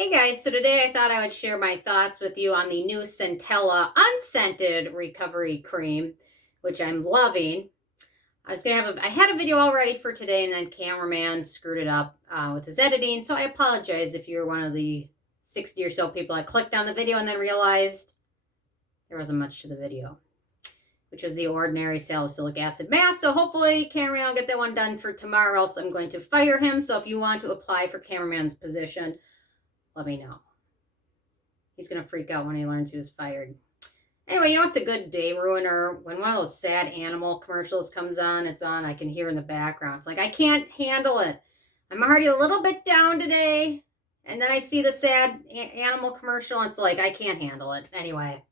Hey guys, so today I thought I would share my thoughts with you on the new Centella Unscented Recovery Cream, which I'm loving. I had a video all ready for today, and then cameraman screwed it up with his editing, so I apologize if you're one of the 60 or so people that clicked on the video and then realized there wasn't much to the video, which was the ordinary salicylic acid mask. So hopefully cameraman will get that one done for tomorrow, else I'm going to fire him. So if you want to apply for cameraman's position, let me know. He's going to freak out when he learns he was fired. Anyway, it's a good day ruiner. When one of those sad animal commercials comes on, I can hear in the background. It's like, I can't handle it. I'm already a little bit down today. And then I see the sad animal commercial, and it's like, I can't handle it. Anyway,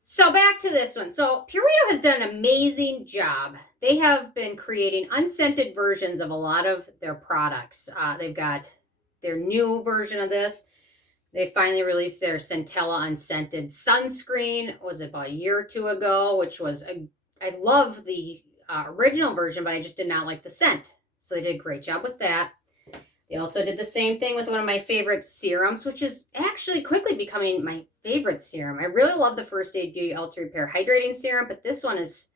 so back to this one. So Purito has done an amazing job. They have been creating unscented versions of a lot of their products. They've got their new version of this. They finally released their Centella Unscented sunscreen. Was it about a year or two ago? I love the original version, but I just did not like the scent. So they did a great job with that. They also did the same thing with one of my favorite serums, which is actually quickly becoming my favorite serum. I really love the First Aid Beauty Ultra Repair Hydrating Serum, but this one is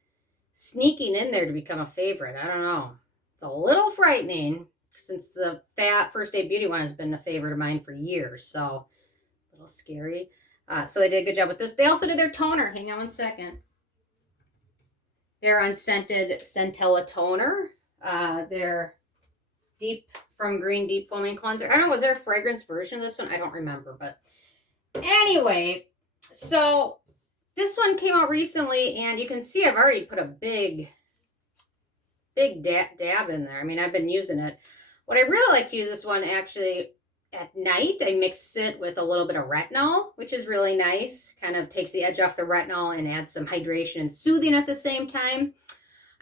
sneaking in there to become a favorite. I don't know. It's a little frightening, since the First Aid Beauty one has been a favorite of mine for years. So a little scary. So they did a good job with this. They also did their toner. Hang on one second. Their unscented Centella toner. Their from Green Deep Foaming Cleanser. I don't know, was there a fragrance version of this one? I don't remember. But anyway, so this one came out recently, and you can see I've already put a big dab in there. I mean, I've been using it. What I really like to use this one actually at night, I mix it with a little bit of retinol, which is really nice. Kind of takes the edge off the retinol and adds some hydration and soothing at the same time.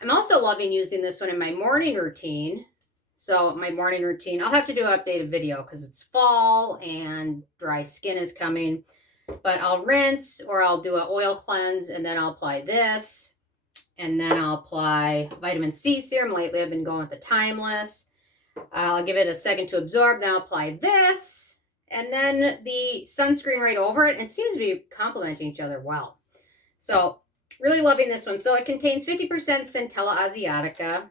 I'm also loving using this one in my morning routine. So my morning routine, I'll have to do an updated video because it's fall and dry skin is coming. But I'll rinse, or I'll do an oil cleanse, and then I'll apply this. And then I'll apply vitamin C serum. Lately I've been going with the Timeless. I'll give it a second to absorb. Then I'll apply this. And then the sunscreen right over it. It seems to be complementing each other well. So really loving this one. So it contains 50% Centella asiatica,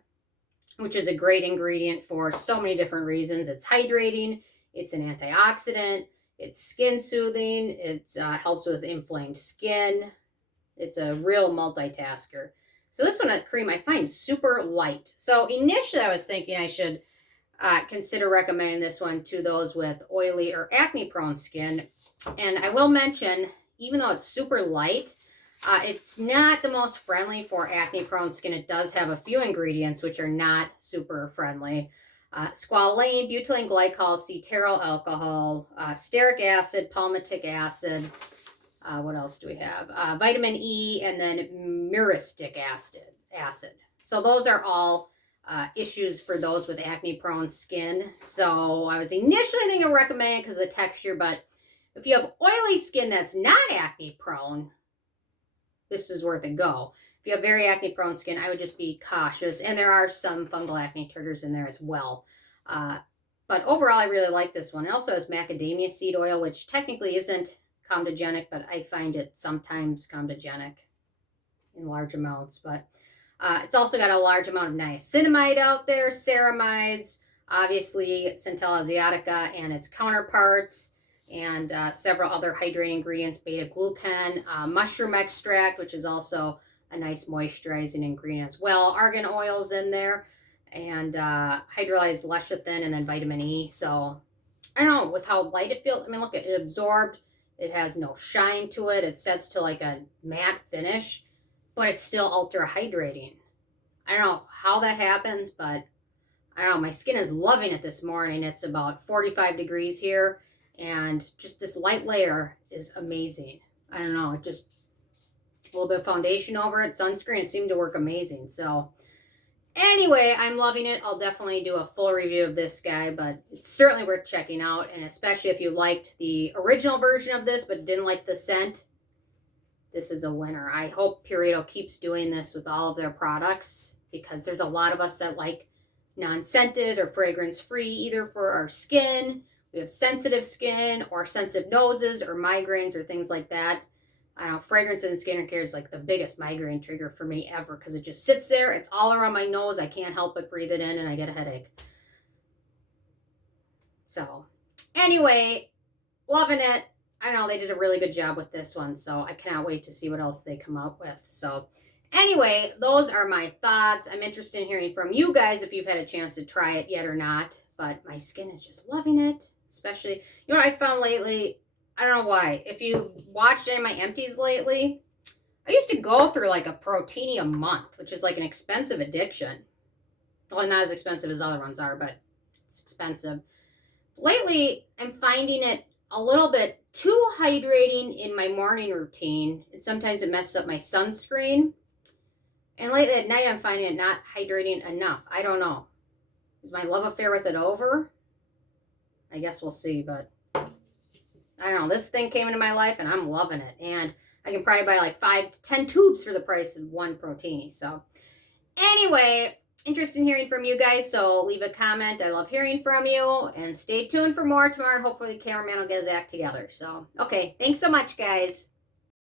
which is a great ingredient for so many different reasons. It's hydrating. It's an antioxidant. It's skin soothing. It helps with inflamed skin. It's a real multitasker. So this one, cream, I find super light. So initially I was thinking I should consider recommending this one to those with oily or acne-prone skin. And I will mention, even though it's super light, it's not the most friendly for acne-prone skin. It does have a few ingredients which are not super friendly. Squalane, butylene glycol, cetearyl alcohol, stearic acid, palmitic acid. What else do we have? Vitamin E, and then myristic acid. So those are all issues for those with acne-prone skin. So I was initially thinking of recommending it because of the texture, but if you have oily skin that's not acne-prone, this is worth a go. If you have very acne-prone skin, I would just be cautious. And there are some fungal acne triggers in there as well. But overall, I really like this one. It also has macadamia seed oil, which technically isn't comedogenic, but I find it sometimes comedogenic in large amounts. But it's also got a large amount of niacinamide out there, ceramides, obviously Centella asiatica and its counterparts, and several other hydrating ingredients, beta-glucan, mushroom extract, which is also a nice moisturizing ingredient as well. Argan oils in there, and hydrolyzed lecithin, and then vitamin E. So I don't know, with how light it feels. I mean, look, it absorbed. It has no shine to it. It sets to like a matte finish, but it's still ultra hydrating. I don't know how that happens, but I don't know. My skin is loving it this morning. It's about 45 degrees here, and just this light layer is amazing. I don't know. It just, a little bit of foundation over it, sunscreen, it seemed to work amazing. So anyway, I'm loving it. I'll definitely do a full review of this guy, but it's certainly worth checking out. And especially if you liked the original version of this but didn't like the scent, this is a winner. I hope Purito keeps doing this with all of their products, because there's a lot of us that like non-scented or fragrance-free, either for our skin. We you have sensitive skin or sensitive noses or migraines or things like that. I don't know, fragrance and skincare is like the biggest migraine trigger for me ever because it just sits there. It's all around my nose. I can't help but breathe it in and I get a headache. So anyway, loving it. I don't know, they did a really good job with this one, so I cannot wait to see what else they come out with. So anyway, those are my thoughts. I'm interested in hearing from you guys if you've had a chance to try it yet or not, but my skin is just loving it. Especially, you know what I found lately? I don't know why. If you've watched any of my empties lately, I used to go through like a Protini a month, which is like an expensive addiction. Well, not as expensive as other ones are, but it's expensive. Lately, I'm finding it a little bit too hydrating in my morning routine, and sometimes it messes up my sunscreen. And lately at night, I'm finding it not hydrating enough. I don't know. Is my love affair with it over? I guess we'll see, but I don't know. This thing came into my life, and I'm loving it. And I can probably buy like 5 to 10 tubes for the price of one Protini. So anyway, interested in hearing from you guys, so leave a comment. I love hearing from you, and stay tuned for more tomorrow. Hopefully the cameraman will get his act together. So okay, thanks so much, guys.